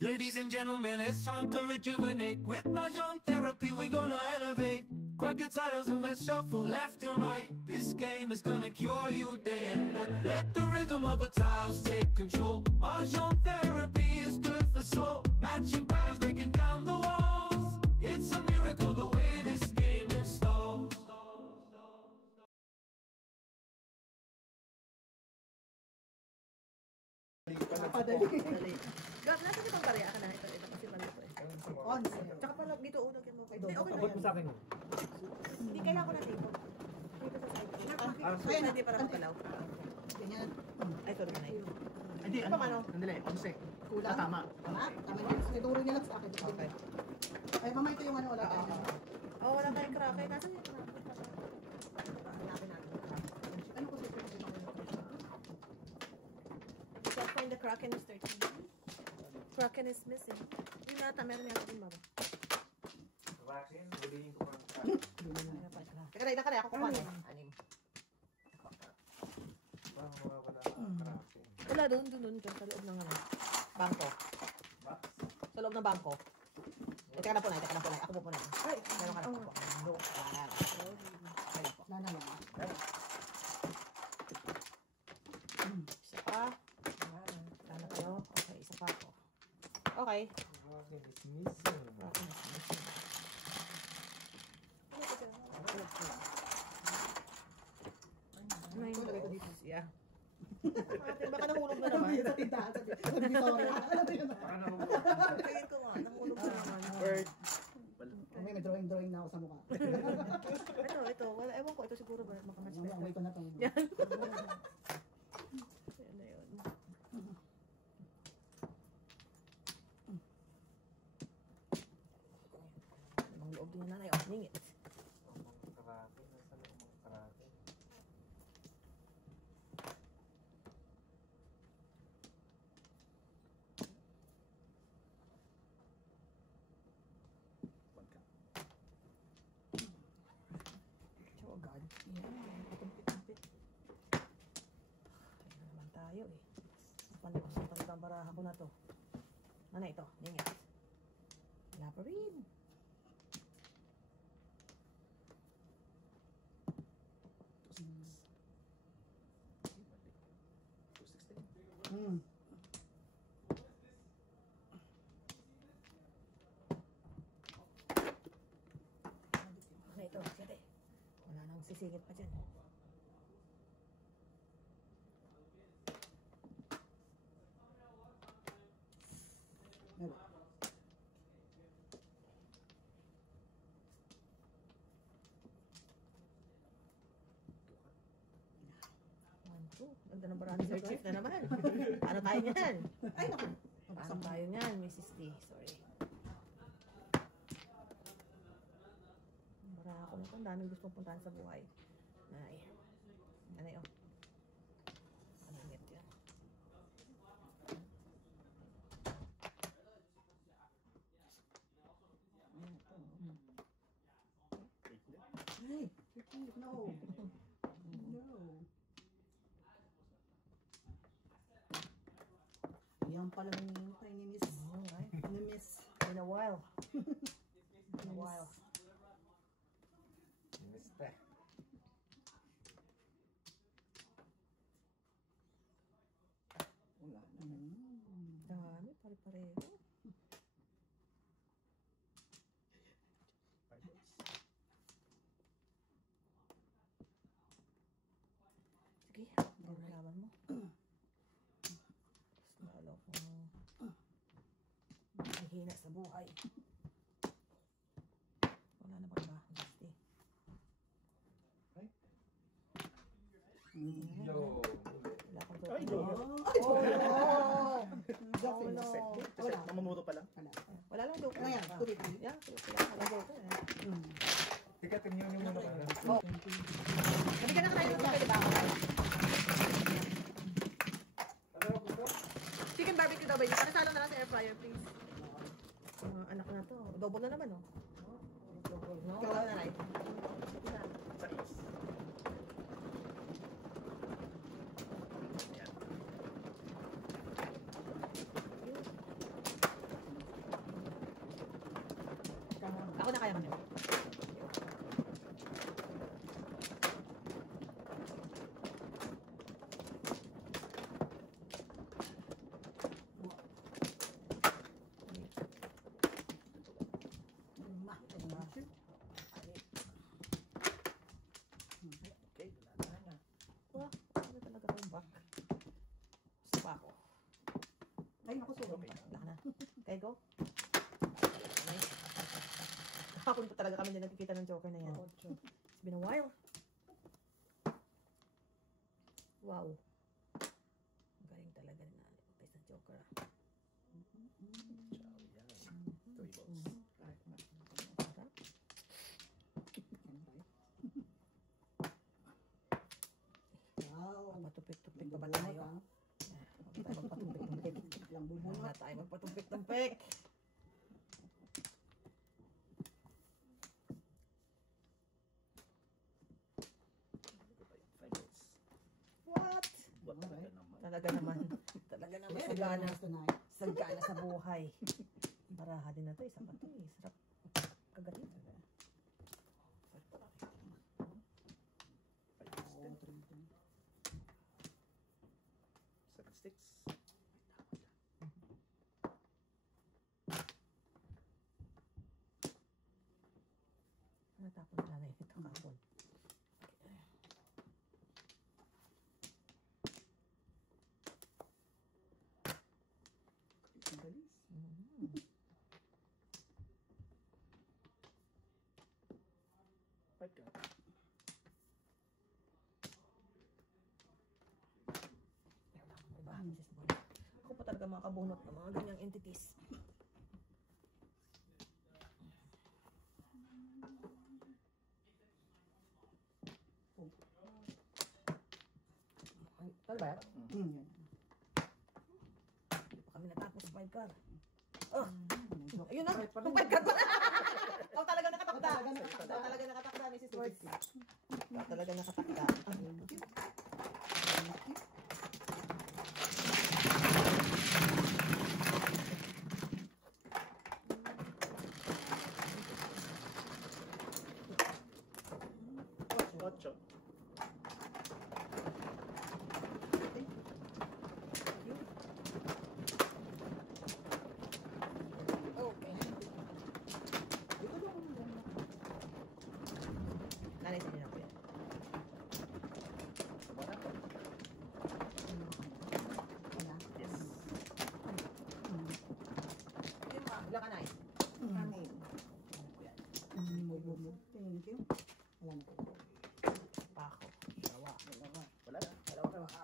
Ladies and gentlemen, it's time to rejuvenate. With Mahjong therapy, we're gonna elevate. Grab your titles and let's shuffle left and right. This game is gonna cure you day and night. Let the rhythm of the tiles take control. Mahjong therapy is good for soul. Matching patterns, breaking down the walls. It's a miracle the way this game installs. Dali. Gab, nasa itong pareha ka na. Ito kasi mali ko eh. Tsaka pala dito uno mo kayo. Hindi, okay na yan. sa akin. Hindi, kailangan ko na dito. Dito sa side. Ayan, Hindi para makalaw. ganyan. Ay, sorry na yun. Hindi, Ano, ano? Sandali, 11. Kulang? Tama. Tama? Tama yun. Ituro niya lang sa akin. Okay. Ay, mama, ito yung ano, wala tayo. Oh, wala tayong cracker. Nasaan yung cracker? Hanapin natin. Ano ko sa ito? You can't find the Kraken, Mr. T. Kraken is missing. Yun nata, meron yata din baba. Vaccine, hulihin ko lang. Ano pa, Kraken? Teka na, ilan ka na? Ako kumain. Anim. Parang mawawala ang karate. Wala, doon, sa loob ng ano. Bangko. Box? Sa loob ng bangko. Teka na po na. Ako po na. Ay, meron ka na po. No, wala na. Wala po. Wala na lang. Isa pa. Wala kayo. Okay, isa pa ako. Okay. Vaccine is missing. Kraken is missing. Ito, lagay ko dito. Yeah. Baka nahulog na naman. Sa tindahan, sa Victoria. Alam mo yun? Baka nahulog. Tingin ko nga, nahulog na naman. Bird. Okay, may drawing na ako sa mukha. Ito. Wala, ewan ko. Ito siguro ba makamatch Mamaya, amoy ko na ito. Yan. Yan na yun. Ang loob din yung nanay. Oh, ningit. Karate, nasa loob ng karate. Oh God. Yan. Tumpit. Kaya na naman tayo eh. Panig ang baraha ko na to. Nanay ito. Ningit. Wala pa rin. Hmm. Ano ito? Siyete. Wala nang sisingit pa dyan. Meron. One, two. Ganda ng barang Sir Chief na naman. Paano tayo niyan? Ay, naku. Paano tayo niyan, Mrs. T? Sorry. Bara ako nito. Ang daming gustong puntahan sa buhay. Nanay, oh. Aningit yan. Ay, no. No. Yan pala ng hinihintay ni Miss. Alright. Ni Miss. In a while. In a while. Mista. Wala na. Dami, pare-pareho. Sige, nalaman mo. Mas lalo kong mahihina sa buhay. Wala na ba ba? Gusti. Yo. Wala akong Ay, joke. no. Oh, no! Joke Oh, no. no. Wala. Namumuto pa lang. Wala. Wala lang joke. Ano yan? Tuloy. Yeah, wala lang joke. Teka, tingnan nyo muna. Oh. Nabigyan na ka tayo ng pwede ba ako? Chicken barbecue daw ba yun? Pakasalo na lang sa air fryer, please. Anak na to. Double na naman, oh. Double, no? Wala na, right? Ako na kaya kami. Lima. Lima. Okay, wala na. Wah, ano talaga akong back? Gusto pa ako. Ay, naku, sorry. Wala ka na. Okay, go. Nice. Kahapon pa talaga kami na nagkikita ng Joker na yan. It's been a while. Wow. Ang galing talaga na guys ng Joker. Ciao, yan. 3 balls. Sarap. Wow. Magpatupik-tupik pa ba tayo? Huwag tayo magpatumpik-tumpik. Lang Huwag bubunot. na tayo magpatumpik-tumpik. What? Talaga naman. Talaga naman. Sagana. Tonight. Sagana sa buhay. Baraha din na to. Isa pa to eh. Sarap. Kagatin. Oo, three. 7 sticks. Natapon na na ito kapon. Ang galis. Five ka. Diba? Sis Boy. Ako pa talaga makabunot ng mga ganyang entities. Ano ba yan? Yan. Hindi pa kami natapos 5 card. Oh, ayun na. Right pa Kung rin. 5 card pa. Ikaw talaga nakatakda. Ikaw talaga nakatakda. Ikaw talaga nakatakda, Mrs. Words. Ikaw talaga nakatakda. Ocho. Okay. Nanay sa niyo po yan. Wala ka. Yes. Wala ka na eh. Amin. Thank you. Wala na po. Pako. Dalawa. Dalawa. Wala na. Dalawa ka.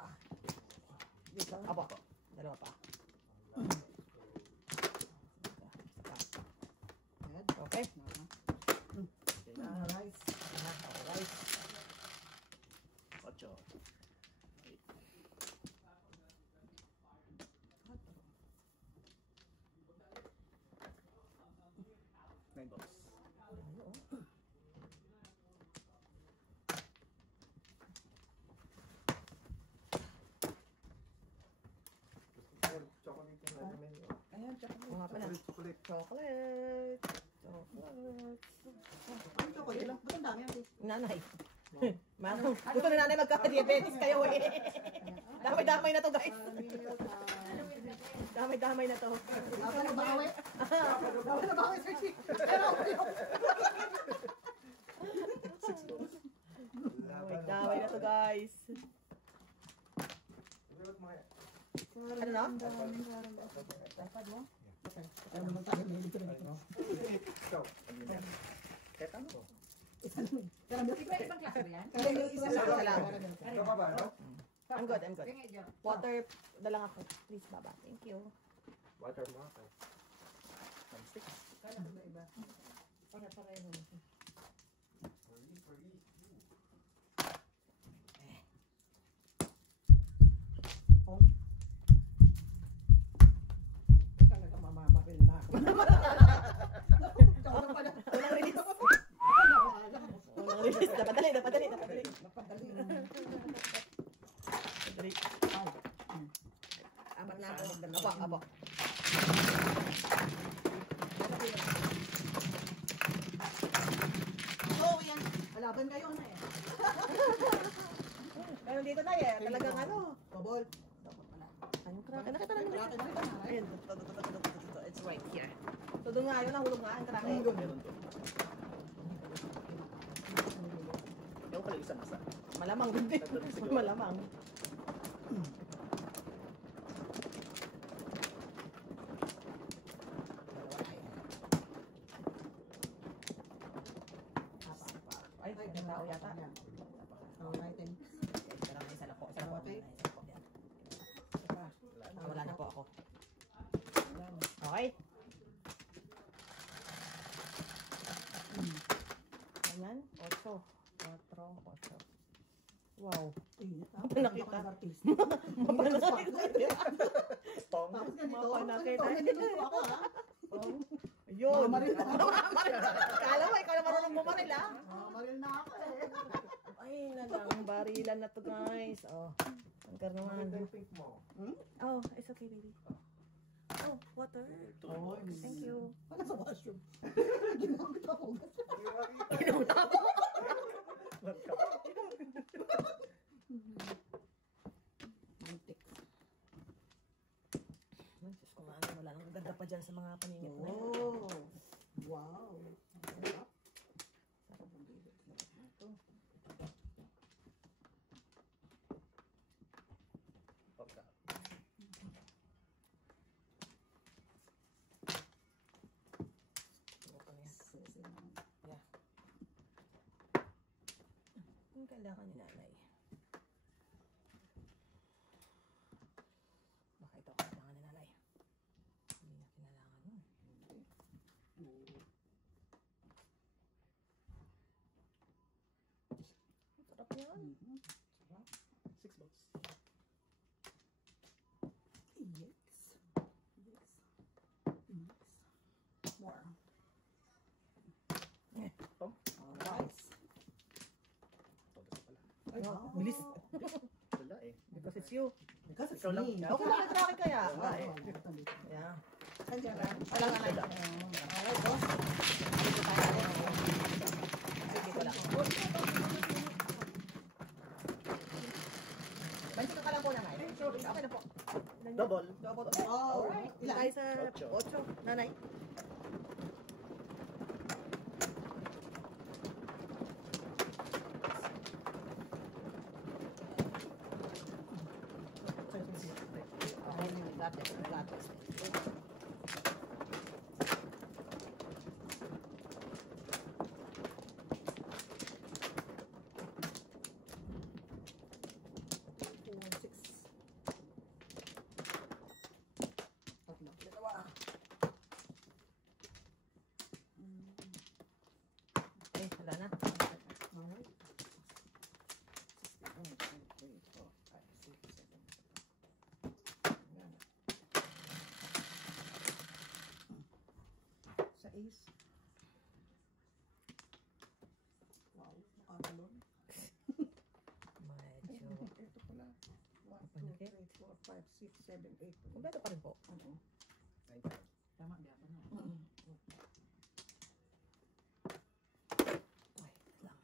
Dito. Apo. Dalawa pa. Head. Okay. Okay na. Alright. Alright. 8. Nine balls. Chocolate yung lalaman nyo. Ayan, tsaka Oo nga pala. Chocolate. Chocolate. Chocolate. Ang chocolate lang. Ba't ang dami yan, sis? Nanay. Ma'am, gusto na nanay magkaka-diabetes kayo eh. Damay-damay na to guys. Damay-damay na to. Baka na bawi. Baka na bawi, sir Chick. Pero, Damay na to guys. Ano na? dapat mo? Okay. Ano naman tayo, may dito na dito. Ikaw. Kahit ano. Caramel. Ibang klase ba yan? Caramel isa Isa lang. Ikaw pa ba, no? I'm good, I'm good. Tingnan dyan. Water na lang ako. Please, baba. Thank you. Water mo ako. 9 sticks. Kala ko ba iba? Para-pareho. Talaga mamamaril na ako. Unang release. Unang release. Napadali. Napadali. Madali. Apat na ako. Apo. dito na eh. Talagang ano. Bubble. Ano krake? Nakita na nila. Krake, nakita na, eh. Ayun. It's right here. So doon nga yun. Nahulog nga ang krake. Nahulog. Meron to. Ewan pala isa nasa. Malamang hindi. Malamang. Ay, may tao yata. Alrightin. Pero may isa lang po. Isa lang po. Okay. Isa lang po. Yan. Wala na po ako. Okay. Ayan. 8. 4. Wow. Nakita. Mapanakita. Tong. Tapos ganito. Mapanakita. Ganito ako ha. Yun. Maril na. Kala mo, ikaw na marunong bumaril ah. Maril na ako eh. Ay, nalang barilan na to guys. Oh. Ang karungan. Oh, it's okay baby. Oh, water. Oh, Thank you. Wala sa washroom. Ginamit ako. Antik. Ay, Diyos ko nga, wala nang ganda pa dyan sa mga paningit na. Oh. Wow. Sarap. Sarap ang baby. Ito. Pagka. Yeah. Ang kailangan ni nanay. Baka ito ang kailangan ni nanay. Hindi na kinailangan yun. Sarap yan. 6 bucks. Yes. Yes. Yes. More. Tong. Alright. Todo sa pala. Ay, No, wow. bilis. Wala eh. Because it's you. Because it's Ikaw lang. me. Okay na tracking kaya. Ah, Ay. eh. Yeah. Nandiyan lang. Wala nga na. Alright, oh. Sige ko lang. Bansin ka lang po nanay. Okay na po. Double. Double. Oh, Alright. ilan? Tayo sa Ocho. 8. Nanay. Okay, got it. Got it. Okay, wala na. Sa ace. Wow, nakakalon. Medyo. Ito pala. 1, 2, 3, 4, 5, 6, 7, 8. Kumpleto pa rin po. Ano? Tama, di ako na. Ay, lang.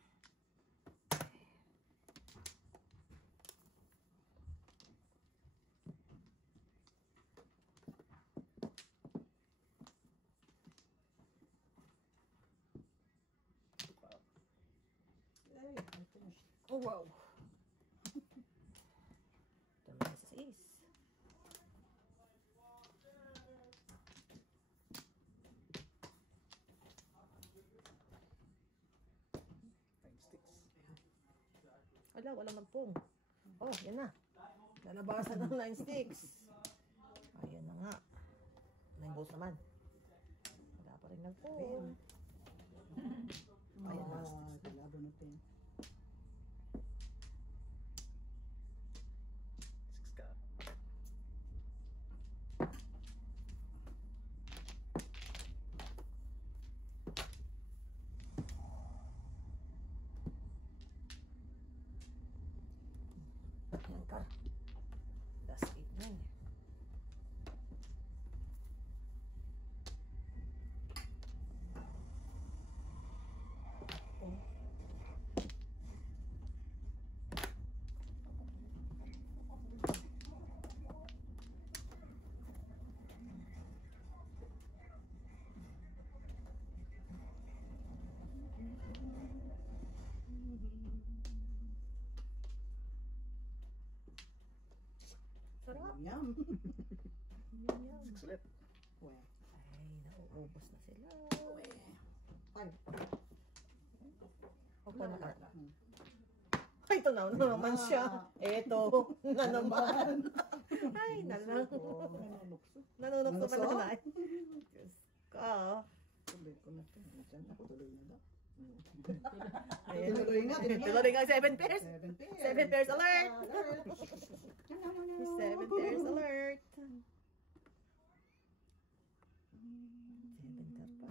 Hey, I finished. Oh, wow. Ito naman sa 6. Wala, walang magpong. Oh, yan na. Lalabasan ng 9 sticks. Ayan na nga. 9 balls naman. Wala pa rin nagpong. Ayan na. Kalado na ito. 6 ka. Ayan ka. That's 8 na yun. Yum. Six ulit. Uwe. Ay, nauubos na sila. Uwe. Five. Okay na ka. Hmm. Ay, ito na naman siya. Eto, na naman. Ay, nalang. Nanunok naman na na. Diyos ka. Tuloy ko na ito. Diyan ako tuloy na daw. Ayan. Tinuloy nga, tinuloy. Tuloy nga 7 pairs. 7 pairs. 7 pairs alert. Alert. 7 pairs alert. 7 pa.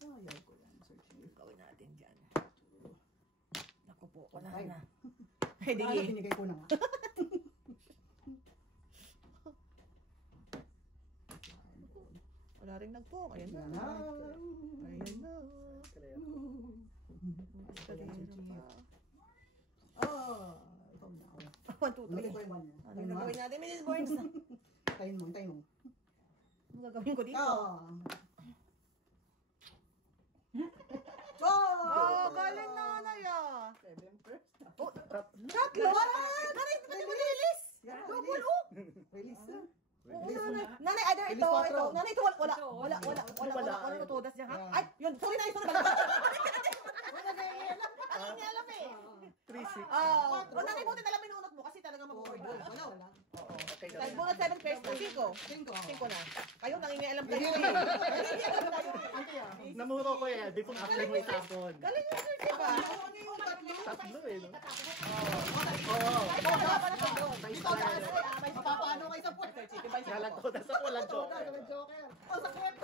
Ayaw ko yan, Sir Chief. Gawin natin dyan. Naku po, wala Ay. na. Ay, Ano, di. binigay ko na nga. Wala rin nagpo. Ayan na. Yan na. Ayan na. Ikaw na. 1, 2, Binigay ko 3. yung one. Ano yung gagawin natin, Mrs. Boards? Tayin mo, tayin mo. Ano gagawin ko dito? Oh, galing na nanay ah. 7 first. Oh, tatlo? Nanay, nanay mo release. Double oh. Release na. Oo, Release nanay. na. Nanay, ada ito, Release ito. quattro. Nanay, ito, wala tutudas niya ha? Yeah. Ay, yun, sorry na, sorry na. Ang hindi alam eh. 3-6. Oh, nanay, buti na lang minunot mo kasi talaga mag-forward. Wala. Okay na. Dahil bunot 7 pairs na, 5. 5. 5 na. Kayo, nangingialam kayo eh. Nangingialam kayo. Namuro ko yan. Di po after mo itapon. Galing yung sir, diba? Tatlo eh. No? Paano kayo sa puwet? Galang ko. Nasa walang joker. Joker. Oh, sakit.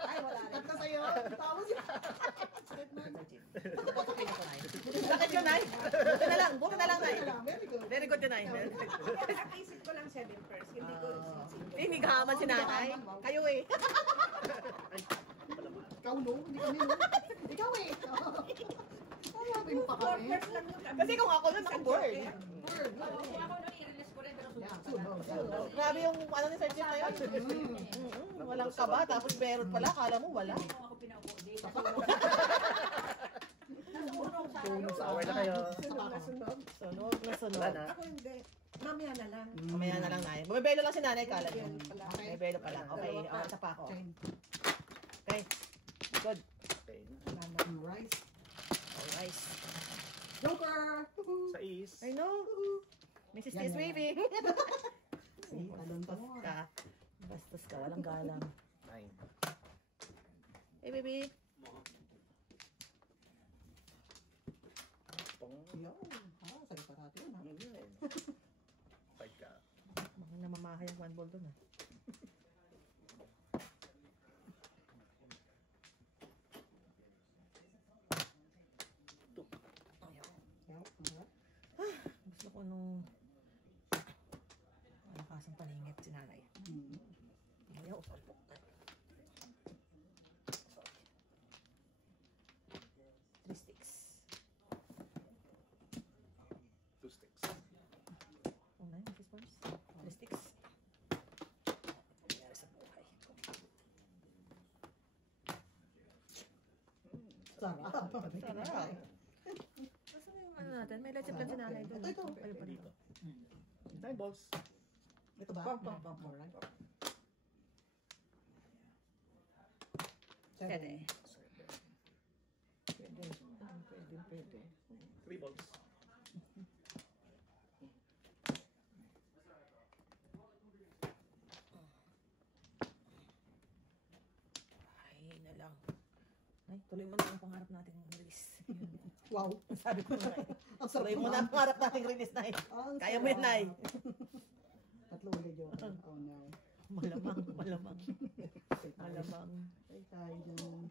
Ay, wala rin. Sakit na sa'yo. Tapos yun. Bakit yun, Nay? Buti na lang, Nay. Very good. Very good yun, Nay. Naisip ko lang 7 first, hindi ko Hindi gahaman si nanay. Kayo eh. Ikaw no? Hindi kami no? Ikaw eh. Sabi mo pa kami. first lang yung kami. Kasi kung ako nun, naka-board. Word. Ako i-release ko rin, pero Yeah, sunod. sunod. Grabe yung ano ni Sir Chief na yun. Walang kaba, tapos meron pala. Kala mo wala. Kung ako pinaupo, di. Aware na kayo. Sunog na sunog. Wala na. Ako hindi. Mamaya na lang. Mamaya na lang, Nay. Bumibelo lang si nanay, kala niyo. Bumibelo pa lang. Okay, isa pa ako. Okay. Good. Okay. Rice. Alright. Joker! Sa is. I know. Mrs. Yan is na. waving. See, talontas. Ka. Bastos ka, walang galang. 9. Hey, baby. Pong. Yo, sabi pa natin yun, ha? Yun. 5 ka. Mga namamahay ang one ball dun ah. Gusto ko nung kasang paningit si nanay. Ayaw, sorry po. Sorry. 3 sticks. 2 sticks. Oh, na, Mrs. Barnes. 3 sticks. Ano nangyari sa buhay ko? Sarap. Sarap. Nasaan yung ano natin? May let's plan si nanay doon. Ito. Ano pa dito? 9 balls. Ito ba? Alright. 7. Pwede. 3 balls. Ay, na lang. Ay, tuloy mo na ang pangarap natin ng release. Wow. Sabi ko na eh. Ang sarap Tuloy mo na ang pangarap nating release na eh. Ang Kaya mo yan, Nay. Tatlo ulit Joker. Oh no. Malamang, malamang. Malamang. Ay, tayo dyan.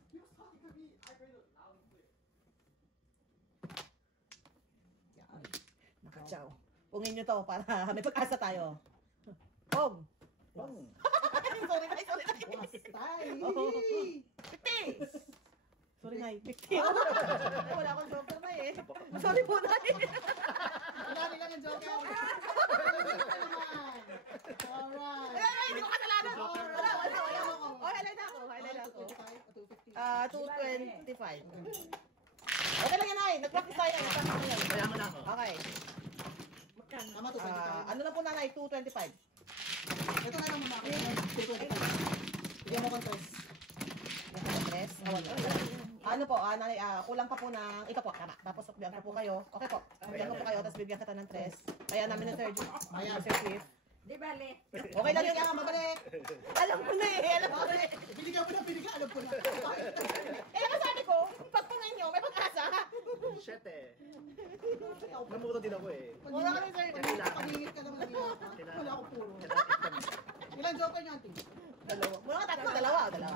Yan. Nakachaw. Pungin nyo to para may pag-asa tayo. Pong! Pong. Sorry, Nay. Sorry, Nay. Wastay! Oh. 50! Sorry, Nay. 50. Ay, wala akong joker na eh. Sorry po, Nay. Dami lang ang Joker! Alright! Ay, hindi ko kasalanan. Wala. Oh, highlight na ako. 225. Okay lang yan, Nay. Nag-practice tayo. Nag-practice na yan. Kaya mo na ako. Okay. Tama to, 25. Ano na po nanay? 225. Ito na lang muna ako. 225. Bigyan mo kong 3. Tres. Ano po, nanay, kulang pa po ng, ito po, tama. Tapos bigyan ko po kayo. Okay po. Bigyan ko po kayo, tapos bigyan kita ng 3. Kaya namin ng third. Sir Chief. Di bale. Okay lang yun, madali. Alam ko na eh, alam ko na eh. Binigyan ko na, alam ko na. Eh, ang sabi ko, pag po ninyo, may pag-asa. Shit eh. Namuto din ako eh. Wala kami, sir. Pagingit ka naman nila. Wala ako puro. Ilang joker niyo, auntie? Dalawa. Muna ka tatlo, dalawa. Wala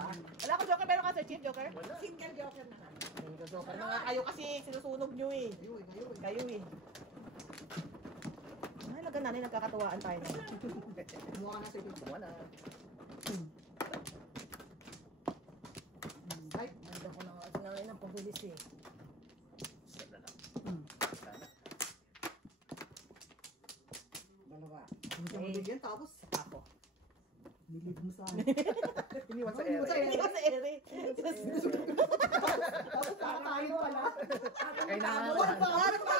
akong joker, meron ka, Sir Chief, joker? Single joker na kami. Joker na nga kayo kasi sinusunog nyo eh. Kayo eh. Ay, lagan nanay, nagkakatuwaan tayo na. Mukha na, sir. Kumuha na. Ay, nanda ko na nga. Sinangin ang pagbilis eh. Sana lang. Sana. Dalawa. Hindi ka mabigyan, tapos Ako. nilib mo sa akin. Iniwan sa ere. Hindi ko sa ere. Tapos nakakain pala. Kaya na Ano ba? Ano ba?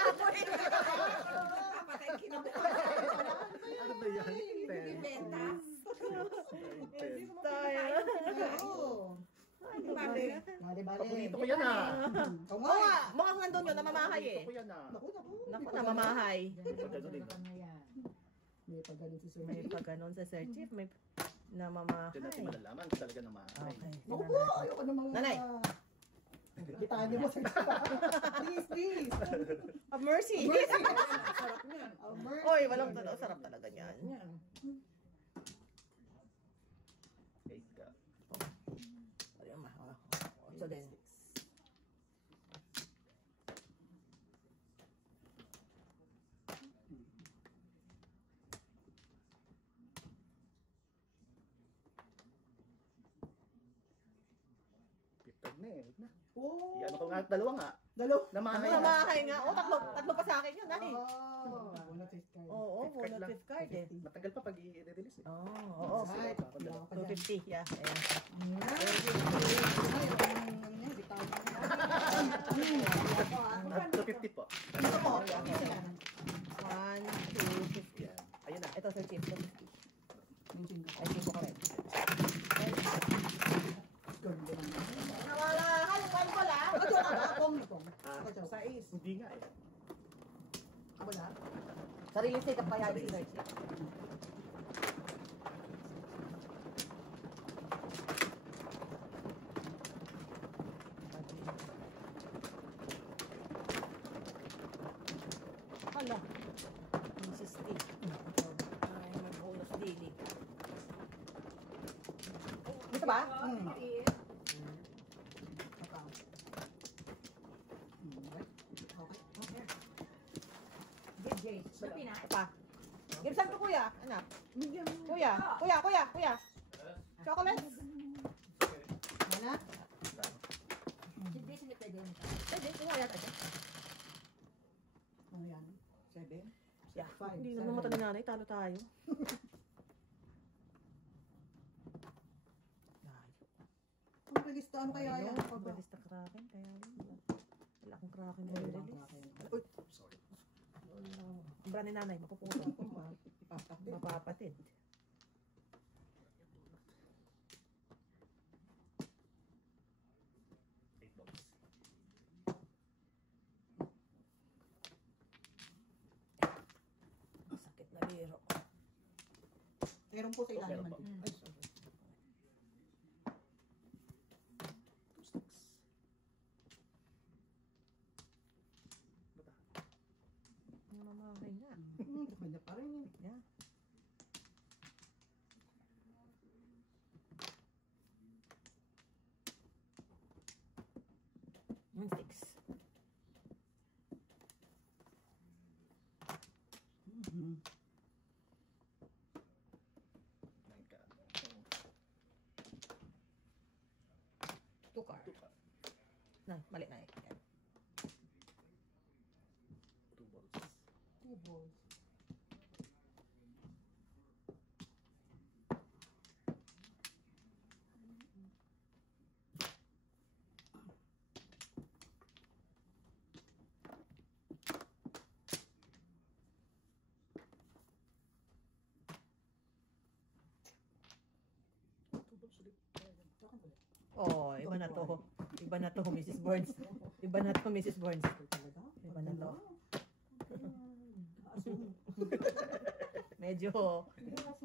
Kapatay kinabukasan. Ano ba yan? Ibibenta. Tayo. Oo. Bale. Bale. Paborito ko yan ah. Oo Oo nga, mukhang nandun yun, namamahay eh. Paborito ko yan ah. Naku. Naku, namamahay. Pagano din. May paggaling si Sir. May pag ganun sa Sir Chief, may Doon namamahay. natin malalaman kung talaga naman. Okay. Naku po, ayoko namang... Nanay. Kitaan niyo mo, Sir. Please. Of mercy. Sarap niyan. Oy, walang sarap talaga niyan. Eight ka. Ayun, so then. Pitag na eh. Wait na. Oh. Yan ako nga. Dalawa nga. Dalawa. Namahay na. Namamahay nga. Oh, tatlo pa sa akin yun, ay. Oh. Oo, Fifth card bonus lang. fifth card eh. Matagal pa pag i-release eh. Oo. Right. 250, yeah. Ayan. At 250 po. 1, 250. Yan. Ayun na. Ito, Sir Chief, 250. Ay, Chief ko rin. Nawala ka, lumal pala. Hindi nga eh. Sarili state of kaya si Sir Chief. Hala. Mrs. T. Ay, may bonus daily. Dito ba? Sabi na. Pa. Gibsan ko kuya, anak. Kuya. Chocolates? Hindi sila pwede nito. Pwede, kuha yata siya. Yeah, Five, hindi seven. naman mata ni nanay, talo tayo. Ano kaya yan? Balis na kraken, kaya yun. Wala akong kraken na release. Sorry. Ang bra ni nanay, mapuputo. Mapapatid. Eight balls. Sakit na biro. Meron po sa ilalim. Meron po. Ay, sorry. Two sticks. Bata. Namamahay nga. Kanya pa rin yun. Yeah. Yung sticks. Nine ka. Two card. Two ka. Mali na eh. Yan. Two balls. Two balls. Oh, iba na to. Iba na to, Mrs. Burns. Iba na to, Mrs. Burns. Iba na to. Medyo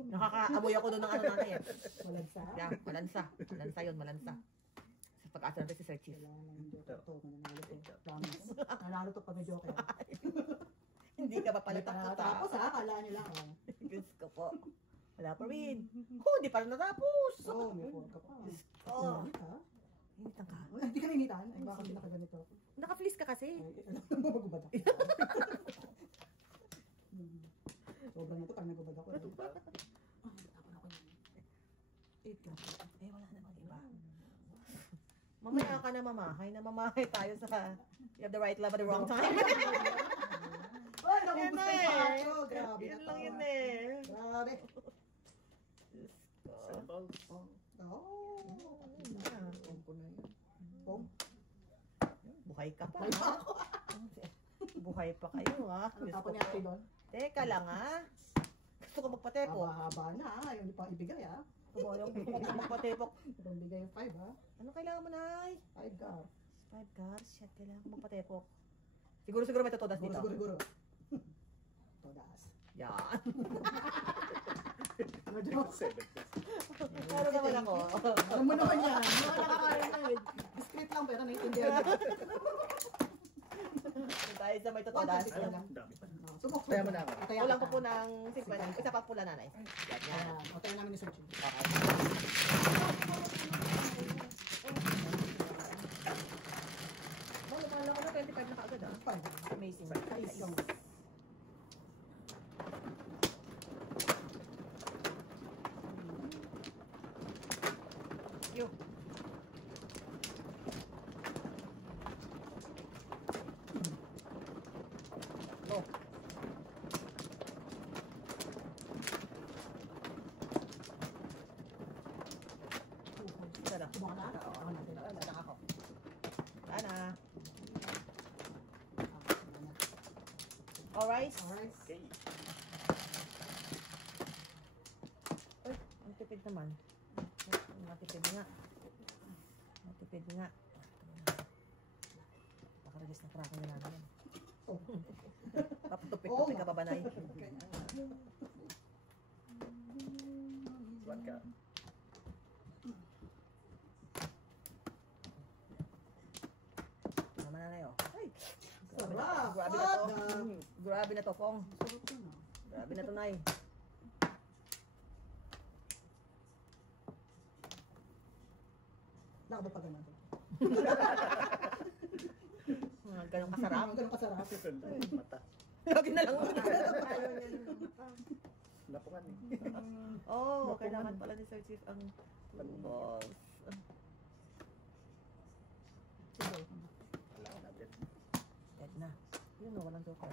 nakakaamoy ako doon ng ano nanay eh. Malansa. Yeah, malansa. Malansa yun, malansa. Sa pag-asa natin si Sir Chief. Wala nang joker to. Nanalo to. Promise. Nanalo to kami joker. Hindi ka pa pala takot Tapos ha, kala nyo lang. Diyos ko po. Wala pa rin. Oh, hindi pa rin natapos. Oo, may 4 ka pa. Oh, Init ha? init ang ka. Hindi ka nainitan? Ay, bakit nakaganito ako? Naka-fleece ka kasi. Ay, alam mo, magubad ako. Sobrang ito, pag nagubad ako. Ay, tapon ako yan. Ito. Eh, wala namang iba. Mamaya ka na mamahay. Namamahay tayo sa you have the right love at the wrong time. Ay, nakubos ko eh. pa ako. Grabe Yun na lang to. yun eh. Grabe. Samples. Oo. Pong ko na yun. Pong. Buhay ka pa. Ha? Buhay pa kayo ha. Ang Diyos tapon ko ni po. Ate Don. Teka lang ha. Gusto ko magpatepok. Haba-haba na ha. Yung pa ibigay ha. Tumayong gusto ko magpatepok. Itong bigay yung 5 ha. Ano kailangan mo, Nay? 5 ka. 5 cars? Shit, kailangan ko magpatepok. Siguro may totodas dito. Siguro. Todas. Yan. Ano joke? 7 plus. Meron naman ako. Alam mo naman yan. Mga nakakarinig. Discreet lang pero naiintindihan ko. Dahil sa may totodas. Ayun lang. Dami pa. Subok. Kaya mo na ako. Kulang ko po ng 50. Isa pa pula, Nanay. Yan, yan. Hotel namin ni Sir Chief. Okay. Lumala ko na 25 na kaagad ah. 5. Amazing. Size lang. Yo. Oh. Sana. Subukan na? Oo, sana ako. Sana. Alright. Alright. Okay. Ay, ang tipid naman. Matipid nga. Matipid nga. Pakaragis na krako na namin yan. Oh. Papatupik-tupik ka pa ba, Nay? One ka. Naman na oh. Ay! Sarap. Grabe na to. Sarap. Grabe na to, Pong. Sarap yun ah. Grabe na to, Nay. Nakabot pa ganun. Ganun kasarap. Ganun kasarap. Mata. Lagi na lang. Napungan eh. Oh, kailangan pala ni Sir Chief ang balls. Sige. Kailangan natin. Dead na. Yun o, walang joker.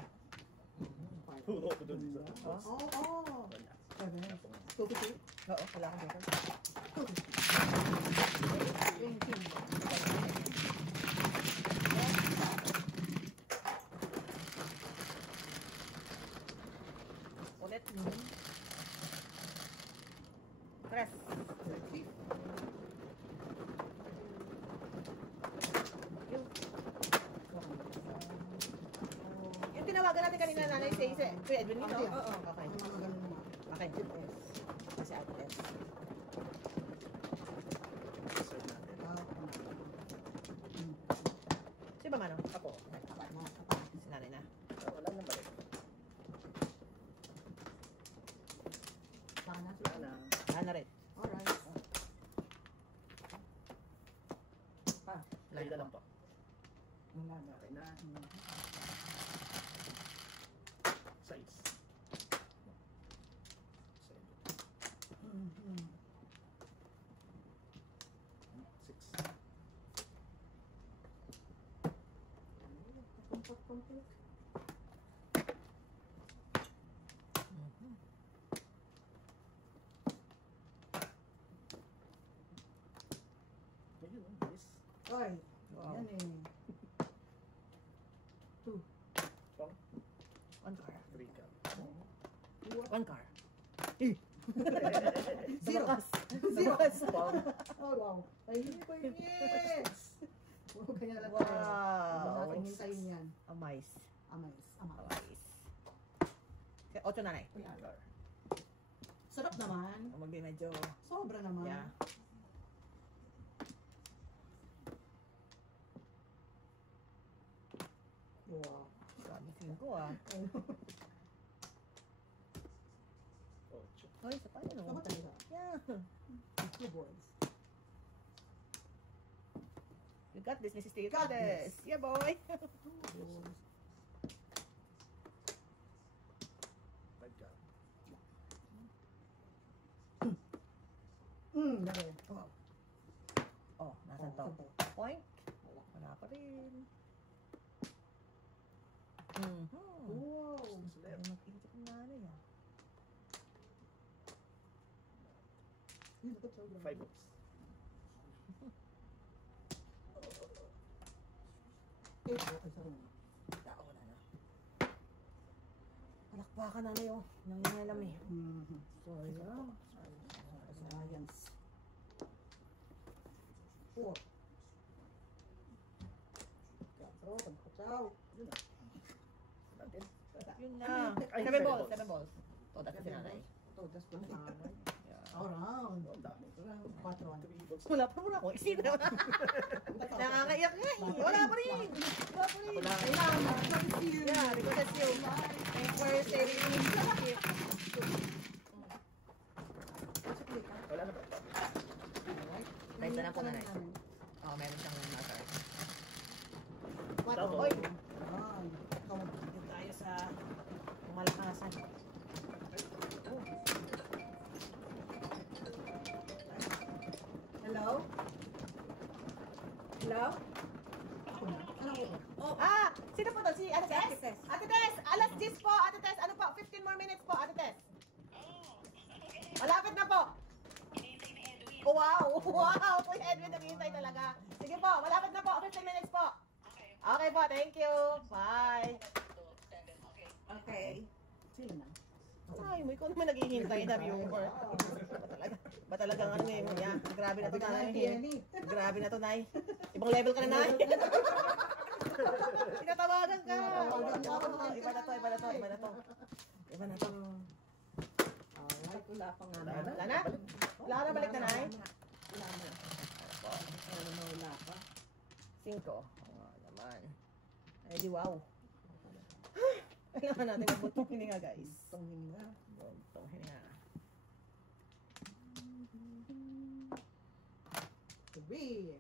Puro ko dun sa. Oo. Oo. Wala. 7. Napungan. 250. Oo, kailangan joker. 20. Ulit. Press. Yung tinawagan natin kanina, Nanay, si Kuya Edwin dito. Okay. Oo, okay. Mga ganun naman. Okay. Kasi out S. Serve natin. Si ba Manong? Ako. Si Nanay na. Wala na balik. Sana. Wala na. Ana rin. Alright. Lay ka lang po. Wala na. Okay na. Size. Six. Pumpot. Ayun, bilis. Oy. Wow. Yan eh. Pong. One car. 3 ka. One car. Zero. Tumakas. Zero. Oh, wow. Tahimik ko yun, yes! Puro ganyan lang Wow. tayo. Huwag natin hintayin yan. Amais. Amais. Amais. Amais. 8 na, Nay. Sarap naman. Magbi medyo, Sobra naman. yeah. Wow. Grabe feeling ko, ah. Ocho. Hoy, sa paano? Tama talaga. Yeah. Two boys. You got this, Mrs. T. You Got got this. Yeah, boy. Two boys. Tagka. Dali. Wow. Oh, nasan to? Saan to? Point? Wala. Wala pa rin. Mhm. Wow. Ay, mag-isip ng nanay, ah. Yun, ito, sobra. 5 books. Eight. Okay, sorry. Ako na na. Palakpakan nanay, oh. Nangingilam eh. Sorry lang. Science. Four. Katro, pagkatsaw. Yun na. Yun na. 7 balls, 7 balls. Oh, that's si nanay. Ito, that's the nanay. Yeah. All round. Ang dami. Quatro. 3 books. Wala pa muna ako. Isip na. Nakakaiyak nga eh. Wala pa rin. Wala pa rin. Kailangan. Thank you. Yeah, because that's you. Thanks for saving me. Wala na ba? Nice na lang po na nice. Oo, meron siyang matter. Quatro. Oy. Ay. Dito tayo sa malakasan. Hello? Hello? Ako na. Ano ko? Ah! Sino po to? Si Ate Tess? Ate Tess. Ate Tess! Alas 10 po, Ate Tess. Ano po? 15 more minutes po, Ate Tess. Malapit na po. Oh, wow! Wow! Kuya Edwin, naghihintay talaga. Sige po, malapit na po. 15 minutes po. Okay po, thank you. Bye. Okay. Sino na? Ay, may ikaw naman naghihintay na viewer. Ba talagang ano ngayon? Yeah, grabe na to, Nay. Grabe na to, Nay. Ibang level ka na, Nay. Tinatawagan ka. Iba na to, iba na to, iba na to. Iba na to. Alright, wala pa nga. Wala na? Wala na, balik na, Nay. Wala na. Wala pa. 5. Oo naman. Ay, di wow. Kailangan natin magbutong hininga, guys. Itong hinga. Buntong hininga. Three.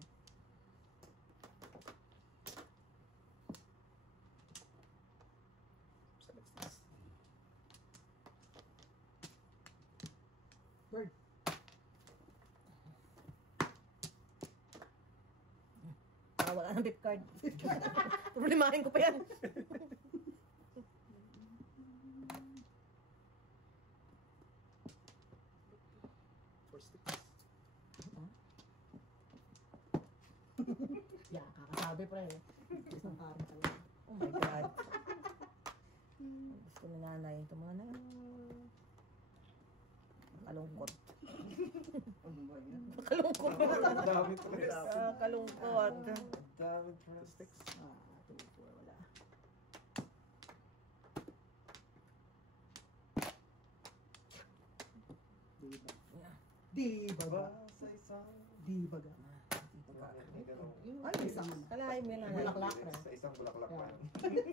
Bird. Ah, wala nang beep card. Problemahin ko pa yan. Yeah, kakasabi pa rin. Isang karo talaga. Oh my God. Gusto ni nanay. Ito mga na. Kalungkot. Kalungkot. Ang dami to. Kalungkot. Ang dami sticks. Ah, 2, 4, wala. Diba? Diba ba? Sa isang... Diba ga? Ay, isang kalahin mo na. bulaklak na. Sa isang bulaklak pa.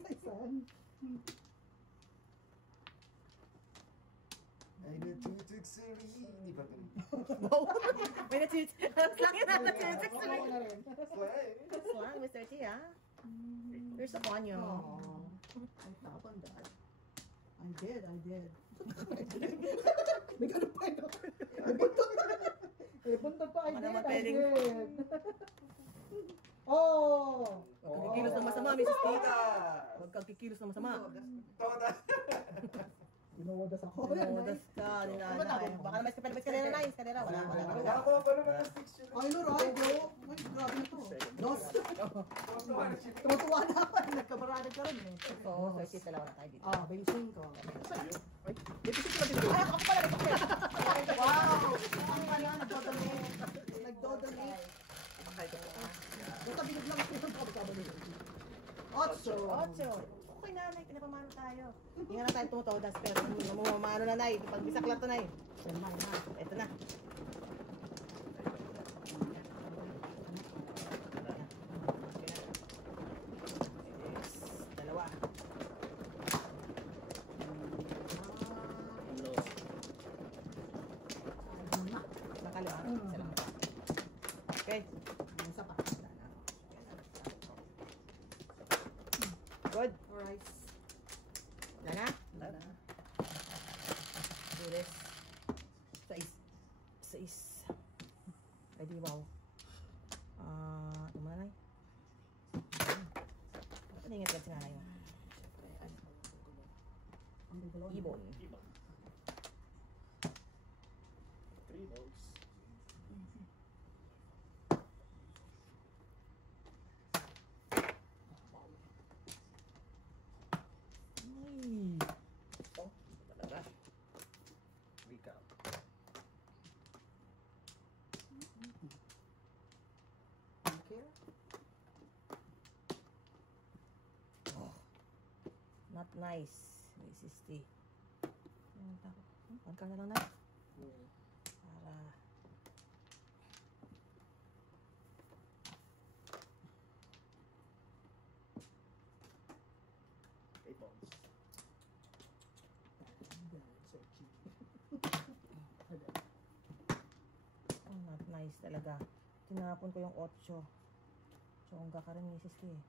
Isang. Ay, natutuksuri. Di ba ganun? Wow. May natitix. Lang yun ang natitix. Ako na rin. Slay! Swan, Mr. T, ah. Here's the one, yun. Aww. I thought on that. I did. May ganun pa yun. May buntot pa. May buntot pa. I Ano did. naman I pwedeng- did. Oh! Huwag kang kikilos ng masama, Mrs. T. Toda! Huwag kang kikilos ng masama. Toda! Pinuwadas ako. Pinudas ka ni nanay. Baka naman iskapel. May eskalera na, eskalera. Wala. Nakakuha pa naman ng sticks yun. Ay, Lord, ay, bro. Ay, grabe na to. Dos. Tuwa na ako. Nagkabarada ka rin eh. So, 30 dalawa na tayo dito. Ah, 25 ko. Ay, ako pala. Wow! Ang wala, nagdodalawa Madali. Pakay ko po. Basta bilog lang ako ng pagkabali. 8. 8. Okay nanay, pinapamano tayo. Hindi nga na tayo tumutodas, pero mamamano na nay. Pag bisaklat to nay. Ito na. Dalawa. Hello. Nakalawa. Salamat. Okay. Isa pa. Good. Alright. Wala na. Wala. Do this. 6. Ay di wow. Ito muna nay. Ano ingat ka si nanay mo? Ibon. Ibang. 3 balls. Ay. Oh, talaga. Recount. Okay. Not nice. This is the... Huwag ka na lang na. Para... Eight balls. Oh, not nice talaga. Tinapon ko yung 8. Chongga ka rin, misis ko eh.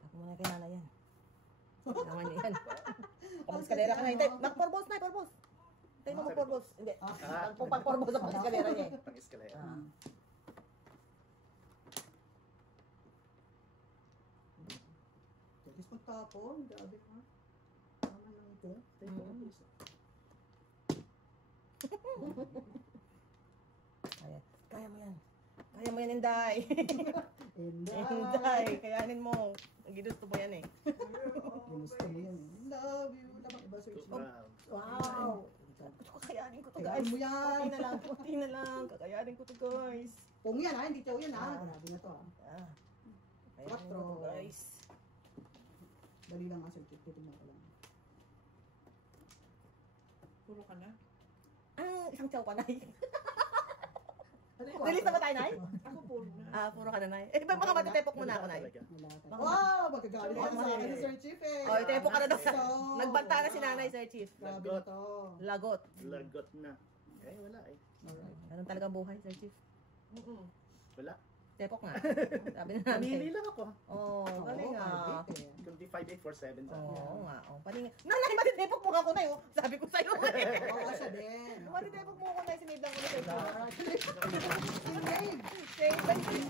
Tapon mo na kay nanay yan. Naman niya yan. Pag-eskalera ka na. Hindi, mag-4 balls na, 4 balls. Tayo mo mag-4 balls. Hindi, pag-4 balls sa pag-eskalera niya eh. Pang-eskalera. Bilis magtapon. Grabe ka. Tama lang ito. Kaya mo yan. Kaya mo yan, Inday. Inday. Inday, kayanin mo. Ginusto pa yan eh. Ginusto mo yan. Love you. Labang iba sa Two rounds. Wow. Kakayanin ko to, guys. Kayanin mo yan. Kunti na lang. Kakayanin ko to, guys. Pong yan ha. Hindi chow yan ha. Grabe na to ha. Kakayanin ko to, guys. Dali lang ha. Sir, titignan ko lang. Puro ka na. Isang chow pa, Nay. Ano Release na ba tayo, Nay? Ako puro na. Puro ka na, Nay. Eh, baka matitepok muna ako, Nay. Wala tayo. Wow! Magkagalit ka sa akin ni Sir Chief eh. Oh, itepok ka na daw. So, Nagbanta na si Nanay, Sir Chief. Grabe na to. Lagot. Lagot na. Eh, wala eh. Alright. Ganun talaga buhay, Sir Chief. Wala. Tepok nga. Sabi na namin. Pumili lang ako. Oh, galing nga. Kundi 5-8-4-7 sa Oo nga. Paning... Nanay, matitepok mo ako, Nay. Sabi ko sa'yo. Oo, siya din. Matitepok mo ako, Nay. Sinave lang ko na sa'yo. Engage! Save and Chief.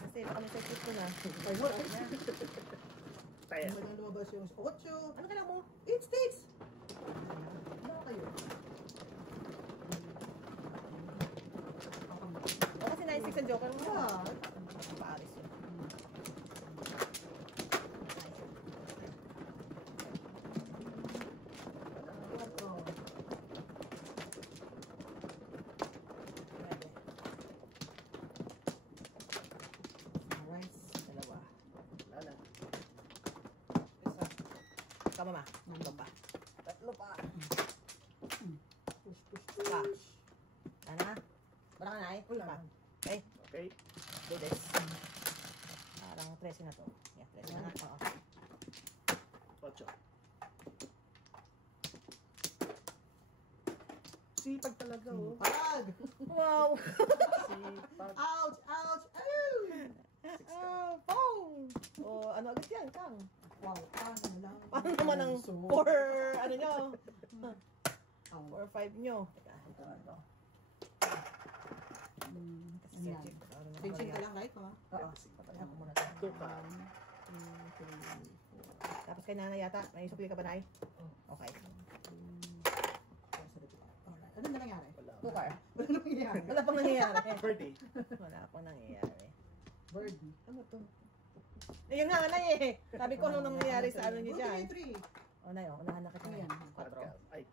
Kasi kami sa Chief ko na. Ay, what? Tayo. Magandang lumabas yung 8. Ano kailangan mo? 8 sticks! Ano kayo? O kasi 9-6 ang joker mo. Yeah. Paris yun. Alright. Dalawa. Wala na. Isa. Tama ma. Tatlo pa. Tatlo pa. Push, push, Pa. push. Ana? Wala ka na eh? Wala. Pa. Okay. Okay. Do this. Parang 13 na to. Yeah, 13 na nga. Oo. 8. Sipag talaga oh. Pag! Wow! Sipag. Ouch! Ouch! Ow! Phone! O, ano agad yan, Kang? Wow, paano lang? Paano naman ang So, 4, ano nyo? Ow. 4-5 nyo. Teka, ito ano. Kasi Ano yan? Tension ka lang, right? Ha? Oo. Patay ako muna tayo. 2 pa. 2, 3, 4. Tapos kay Nana yata, may supli ka ba, Nay? Okay. Alright. Ano na nangyari? Wala. 2 car. Wala nang nangyari. Wala pang nangyayari. Birdie. Wala pang nangyayari. Birdie. Ano to? Yun nga, Nay eh. Sabi ko, anong nangyayari sa ano niyo dyan? 3. O, Nay, unahan na kita. Ano yan? 4. Ay,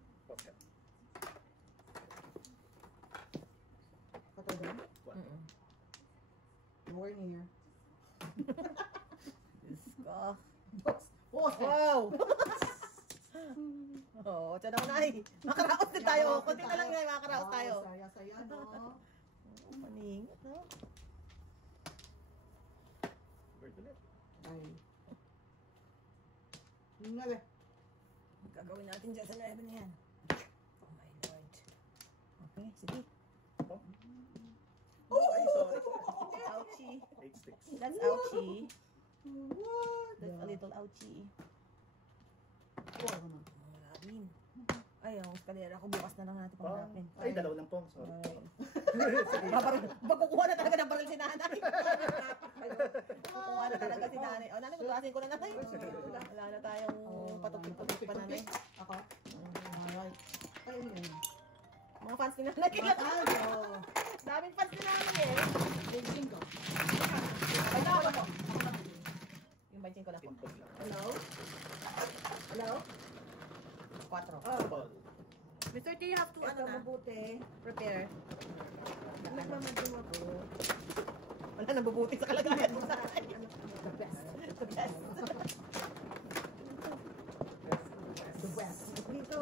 Oo, tiyan naman ay. Makaraos din tayo. Kunti na lang yan, makaraos tayo. Saya-saya, no? Maningat, no? Bird ulit. Ay. Yung nga, Gagawin natin dyan sa 11 na yan. Oh my Lord. Okay, sige. Oh, ay, sorry. Ouchie. 8 sticks. That's ouchie. What? That's a little ouchie. Wow, naman. Maraming. Ay, ang eskalera ko bukas na lang natin panghanapin. Ay, dalaw lang pong. Sorry. Magkukuha na talaga ng baril si nanay. Magkukuha na talaga si nanay. O, nanay, magkakasin ko na nanay. Wala na tayong patupik-patupik pa nanay. Ako? Alright. Ay, yun. Mga fans ni nanay. Ano? Daming fans ni nanay eh. Bensin ko. Ay, ako lang po. Yung bensin ko lang po. Timpog lang. Hello? Hello? 4. Ball. Mr. T, you have to, Ito mabuti. prepare. Nagmamadyo ako. Wala nabubuti sa kalagayan mo sa akin. The best. The best. The best. Dito.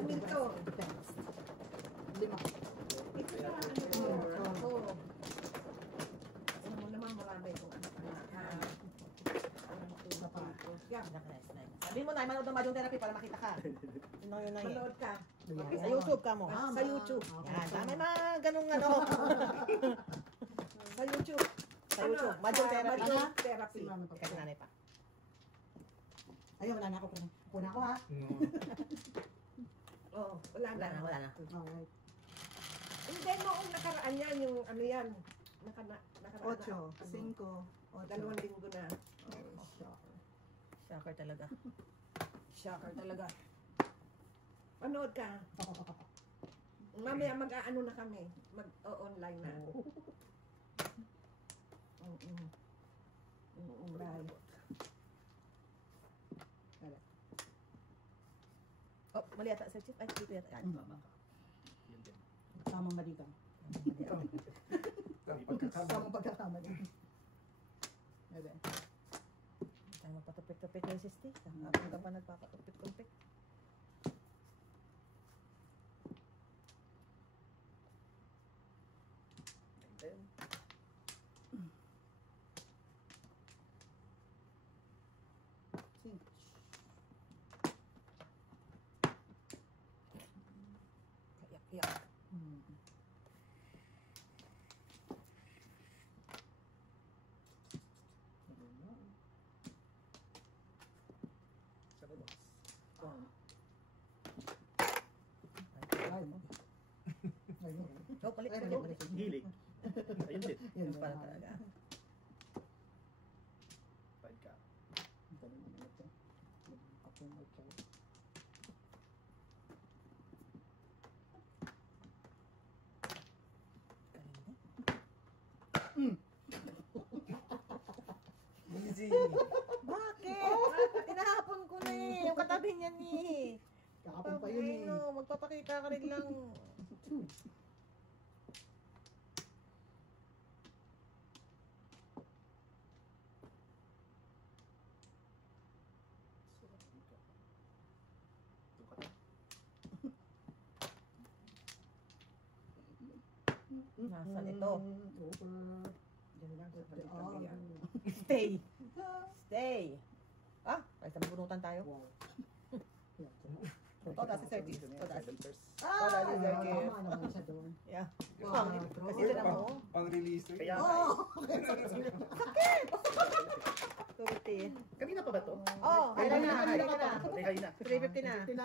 Dito. The best. 5. Ito na, Oo. Alam mo naman marami kung anak-anak. Yeah. Nice. Sabi mo na, manood ng Mahjong Therapy para makita ka. Yun yun na yun. Manood ka. Sa YouTube ka mo. Sa YouTube. Yan, tama mga ganung ano. Sa YouTube. Sa YouTube. Mahjong Therapy. Mahjong Therapy. Teka, si nanay pa. Ayun, wala na ako. Puna ako, ha? Oh, wala na. Wala na. Alright. Hindi, noong nakaraan yan, yung ano yan. Nakaraan 8, 5, 8. 2 linggo na. Shocker talaga. Shocker talaga. Manood ka. Mamaya mag-aano na kami. Mag-online na. Bye. Oh, mali yata, Sir Chief. Ay, dito yata. Yan. Tama ka. Yun din. Tamang mali ka. Tamang pagkakamali. Bebe. Tayo magpatupik-tupik ng sisti. Habang ka pa nagpapatupik-tupik. And then, Cinch. Yak. sa labas. Ay. Ayun. Oh, balik. Ay, Balik. balik. Hilig. Ayun din. Yun pala talaga. 5 ka. Easy. Bakit? Tinahapon ko na eh. Yung katabi niya ni. Kakapon pa yun eh. Ano, magpapakita ka rin lang. Nasaan ito? Over. Diyan lang sa Ah, balikan yan. Stay. Stay. Ah, ay sa bunutan tayo. wow. Ito, dasi Sir Chief. Ito, dasi. First. Oh, dasi Sir Chief. Tama naman siya doon. Yeah. Wow. Kasi sila mo. Pang-release to Kaya, Oh! Tuwiti. kanina pa ba to? Oh, kailan na? Kailan na? Okay, kayo na. 350 na. Tina.